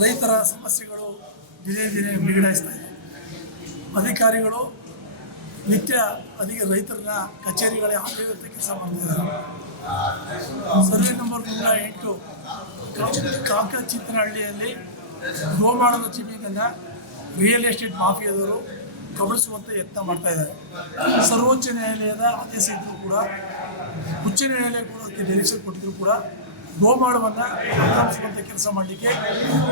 ರೈತರ ಸಮಸ್ಯೆಗಳು ದಿನೇ ದಿನೇ ಬಿಗಡಾಯಿಸ್ತಾ ಇದೆ. ಅಧಿಕಾರಿಗಳು ನಿತ್ಯ ಅದಕ್ಕೆ ರೈತರನ್ನ ಕಚೇರಿಗಳೇ ಆಡಳಿತ ಕೆಲಸ ಮಾಡ್ತಿದ್ದಾರೆ ಸರ್ವೆ ನಂಬರ್ ನೂರ ಎಂಟು, ಕಾಕ ಚಿತ್ರಹಳ್ಳಿಯಲ್ಲಿ ಗೋಮಾಳದ ಜಮೀನನ್ನು ರಿಯಲ್ ಎಸ್ಟೇಟ್ ಮಾಫಿಯಾದವರು ಕಬಳಿಸುವಂತೆ ಯತ್ನ ಮಾಡ್ತಾ ಇದ್ದಾರೆ. ಸರ್ವೋಚ್ಚ ನ್ಯಾಯಾಲಯದ ಆದೇಶ ಇದ್ದರೂ ಕೂಡ, ಉಚ್ಚ ನ್ಯಾಯಾಲಯ ಕೂಡ ಅದಕ್ಕೆ ನಿರೀಕ್ಷೆ ಕೊಟ್ಟಿದ್ರು ಕೂಡ ಗೋಮಾಳವನ್ನು ಬದಲಾಯಿಸುವಂಥ ಕೆಲಸ ಮಾಡಲಿಕ್ಕೆ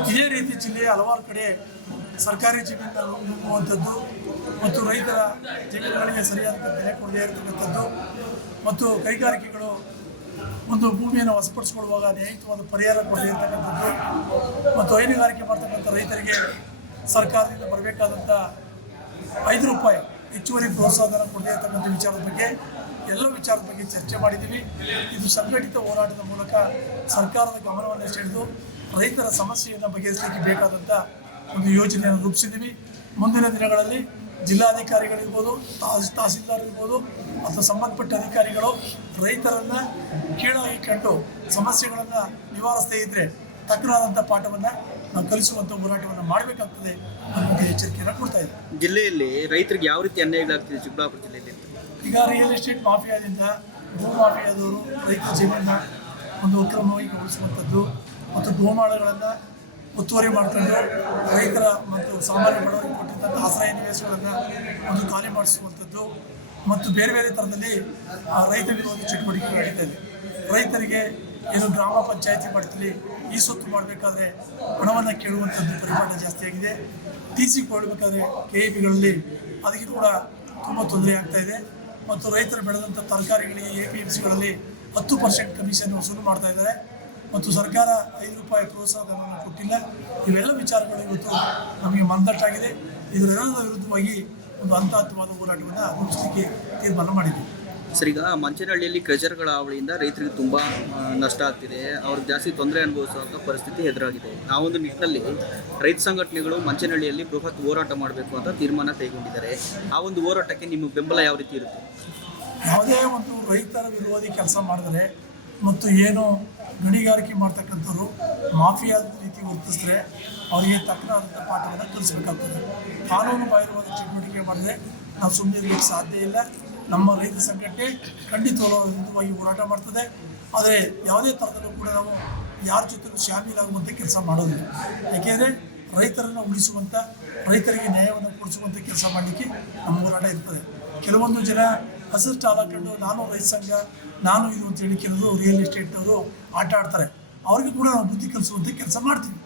ಇದೇ ರೀತಿ ಜಿಲ್ಲೆಯ ಹಲವಾರು ಕಡೆ ಸರ್ಕಾರಿ ಜಮೀನುವಂಥದ್ದು ಮತ್ತು ರೈತರ ಜಮೀನುಗಳಿಗೆ ಸರಿಯಾದ ಬೆಲೆ ಕೊಡದೇ ಇರತಕ್ಕಂಥದ್ದು ಮತ್ತು ಕೈಗಾರಿಕೆಗಳು ಒಂದು ಭೂಮಿಯನ್ನು ವಶಪಡಿಸಿಕೊಳ್ಳುವಾಗ ನ್ಯಾಯಯುತವಾದ ಪರಿಹಾರ ಕೊಡದೇ ಇರತಕ್ಕಂಥದ್ದು ಮತ್ತು ಹೈನುಗಾರಿಕೆ ಮಾಡ್ತಕ್ಕಂಥ ರೈತರಿಗೆ ಸರ್ಕಾರದಿಂದ ಬರಬೇಕಾದಂಥ ಐದು ರೂಪಾಯಿ ಹೆಚ್ಚುವರಿ ಪ್ರೋತ್ಸಾಹಧನ ಕೊಡದೇ ಇರತಕ್ಕಂಥ ವಿಚಾರದ ಬಗ್ಗೆ ಎಲ್ಲ ವಿಚಾರದ ಬಗ್ಗೆ ಚರ್ಚೆ ಮಾಡಿದ್ದೀವಿ ಇದು ಸಂಘಟಿತ ಹೋರಾಟದ ಮೂಲಕ ಸರ್ಕಾರದ ಗಮನವನ್ನು ಸೆಳೆದು ರೈತರ ಸಮಸ್ಯೆಯನ್ನು ಬಗೆಹರಿಸಲಿಕ್ಕೆ ಬೇಕಾದಂಥ ಒಂದು ಯೋಜನೆಯನ್ನು ರೂಪಿಸಿದ್ದೀವಿ ಮುಂದಿನ ದಿನಗಳಲ್ಲಿ ಜಿಲ್ಲಾಧಿಕಾರಿಗಳಿರ್ಬೋದು ತಹಸ್ ತಹಸೀಲ್ದಾರ್ ಇರ್ಬೋದು ಅಥವಾ ಸಂಬಂಧಪಟ್ಟ ಅಧಿಕಾರಿಗಳು ರೈತರನ್ನು ಕೀಳಾಗಿ ಕಂಡು ಸಮಸ್ಯೆಗಳನ್ನು ನಿವಾರಿಸದೇ ಇದ್ದರೆ ತಕ್ಕನಾದಂಥ ಪಾಠವನ್ನು ನಾವು ಕಲಿಸುವಂಥ ಹೋರಾಟವನ್ನು ಮಾಡಬೇಕಾಗ್ತದೆ ಅನ್ನೋದು ಎಚ್ಚರಿಕೆಯನ್ನು ಕೊಡ್ತಾ ಇದ್ದೀವಿ ಜಿಲ್ಲೆಯಲ್ಲಿ ರೈತರಿಗೆ ಯಾವ ರೀತಿ ಅನ್ಯಾಯಗಳಾಗ್ತಿದೆ ಚಿಕ್ಕಬಳ್ಳಾಪುರ ಜಿಲ್ಲೆಯಲ್ಲಿ? ಈಗ ರಿಯಲ್ ಎಸ್ಟೇಟ್ ಮಾಫಿಯಾದಿಂದ ಭೂ ಮಾಫಿಯಾದವರು ರೈತ ಜೀವನ ಒಂದು ಅಕ್ರಮವಾಗಿ ಉಳಿಸುವಂಥದ್ದು ಮತ್ತು ಗೋಮಾಳಗಳನ್ನು ಒತ್ತುವರಿ ಮಾಡ್ಕೊಂಡು ರೈತರ ಮತ್ತು ಸಾಮಾನ್ಯ ಬಡವರಿಗೆ ಕೊಟ್ಟಿದ್ದಂಥ ಆಶ್ರಯ ನಿವೇಶಗಳನ್ನು ಒಂದು ಖಾಲಿ ಮಾಡಿಸುವಂಥದ್ದು ಮತ್ತು ಬೇರೆ ಬೇರೆ ಥರದಲ್ಲಿ ಆ, ರೈತ ವಿರೋಧಿ ಚಟುವಟಿಕೆ ನಡೀತಾ ಇದೆ. ರೈತರಿಗೆ ಏನು ಗ್ರಾಮ ಪಂಚಾಯತಿ ಮಟ್ಟದಲ್ಲಿ ಈ ಸೊತ್ತು ಮಾಡಬೇಕಾದ್ರೆ ಹಣವನ್ನು ಕೇಳುವಂಥದ್ದು ಪರಿಮಾಣ ಜಾಸ್ತಿ ಆಗಿದೆ. ಟಿ ಸಿ ಕೊಡಬೇಕಾದ್ರೆ ಕೆ ಇ ಪಿಗಳಲ್ಲಿ ಅದಕ್ಕೆ ಕೂಡ ತುಂಬ ತೊಂದರೆ ಆಗ್ತಾ ಇದೆ. ಮತ್ತು ರೈತರು ಬೆಳೆದಂಥ ತರಕಾರಿಗಳಿಗೆ ಎ ಪಿ ಎಂ ಸಿಗಳಲ್ಲಿ ಹತ್ತು ಪರ್ಸೆಂಟ್ ಕಮಿಷನ್ ವಸೂಲು ಮಾಡ್ತಾ ಇದ್ದಾರೆ. ಮತ್ತು ಸರ್ಕಾರ ಐದು ರೂಪಾಯಿ ಪ್ರೋತ್ಸಾಹಧನವನ್ನು ಕೊಟ್ಟಿಲ್ಲ. ಇವೆಲ್ಲ ವಿಚಾರಗಳು ಇವತ್ತು ನಮಗೆ ಮಂದಟ್ಟಾಗಿದೆ ಇದರೆಲ್ಲದ ವಿರುದ್ಧವಾಗಿ ಒಂದು ಹಂತ ಹಂತವಾದ ಹೋರಾಟವನ್ನು ರೂಪಿಸಲಿಕ್ಕೆ ತೀರ್ಮಾನ ಮಾಡಿದ್ದೀವಿ ಸರ್, ಈಗ ಮಂಚನಹಳ್ಳಿಯಲ್ಲಿ ಕ್ರೆಜರ್ಗಳ ಹಾವಳಿಯಿಂದ ರೈತರಿಗೆ ತುಂಬ ನಷ್ಟ ಆಗ್ತಿದೆ. ಅವ್ರಿಗೆ ಜಾಸ್ತಿ ತೊಂದರೆ ಅನುಭವಿಸುವಂಥ ಪರಿಸ್ಥಿತಿ ಎದುರಾಗಿದೆ. ಆ ಒಂದು ನಿಟ್ಟಿನಲ್ಲಿ ರೈತ ಸಂಘಟನೆಗಳು ಮಂಚನಹಳ್ಳಿಯಲ್ಲಿ ಬೃಹತ್ ಹೋರಾಟ ಮಾಡಬೇಕು ಅಂತ ತೀರ್ಮಾನ ಕೈಗೊಂಡಿದ್ದಾರೆ ಆ ಒಂದು ಹೋರಾಟಕ್ಕೆ ನಿಮ್ಮ ಬೆಂಬಲ ಯಾವ ರೀತಿ ಇರುತ್ತೆ? ಯಾವುದೇ ಒಂದು ರೈತರ ವಿರೋಧಿ ಕೆಲಸ ಮಾಡಿದರೆ ಮತ್ತು ಏನು ಗಣಿಗಾರಿಕೆ ಮಾಡ್ತಕ್ಕಂಥವ್ರು ಮಾಫಿಯಾದ ರೀತಿ ವರ್ತಿಸಿದ್ರೆ ಅವರಿಗೆ ತಕ್ಕನಾದಂಥ ಪಾಠವನ್ನು ಕಲಿಸಬೇಕಾಗ್ತದೆ. ಕಾನೂನು ಬಾಹಿರವಾದ ಚಟುವಟಿಕೆ ಮಾಡಿದ್ರೆ ನಾವು ಸುಮ್ಮನೆ ಸಾಧ್ಯ ಇಲ್ಲ. ನಮ್ಮ ರೈತ ಸಂಘಟನೆ ಖಂಡಿತವಾಗಿ ಹೋರಾಟ ಮಾಡ್ತದೆ. ಆದರೆ ಯಾವುದೇ ಥರದಲ್ಲೂ ಕೂಡ ನಾವು ಯಾರ ಜೊತೆಗೂ ಶಾಮೀಲಾಗುವಂಥ ಕೆಲಸ ಮಾಡೋದಿಲ್ಲ. ಯಾಕೆಂದರೆ ರೈತರನ್ನು ಉಳಿಸುವಂಥ ರೈತರಿಗೆ ನ್ಯಾಯವನ್ನು ಕೊಡಿಸುವಂಥ ಕೆಲಸ ಮಾಡಲಿಕ್ಕೆ ನಮ್ಮ ಹೋರಾಟ ಇರ್ತದೆ. ಕೆಲವೊಂದು ಜನ ಹಸಿರು ಸ್ಟಾಲ್ ನಾನು ರೈತ ಸಂಘ, ನಾನು ಇದು ಅಂತೇಳಿ ಕೆಲವರು ರಿಯಲ್ ಎಸ್ಟೇಟ್ನವರು ಆಟ ಆಡ್ತಾರೆ. ಅವ್ರಿಗೆ ಕೂಡ ನಾವು ಬುದ್ಧಿ ಕಲಿಸುವಂಥ ಕೆಲಸ ಮಾಡ್ತೀವಿ.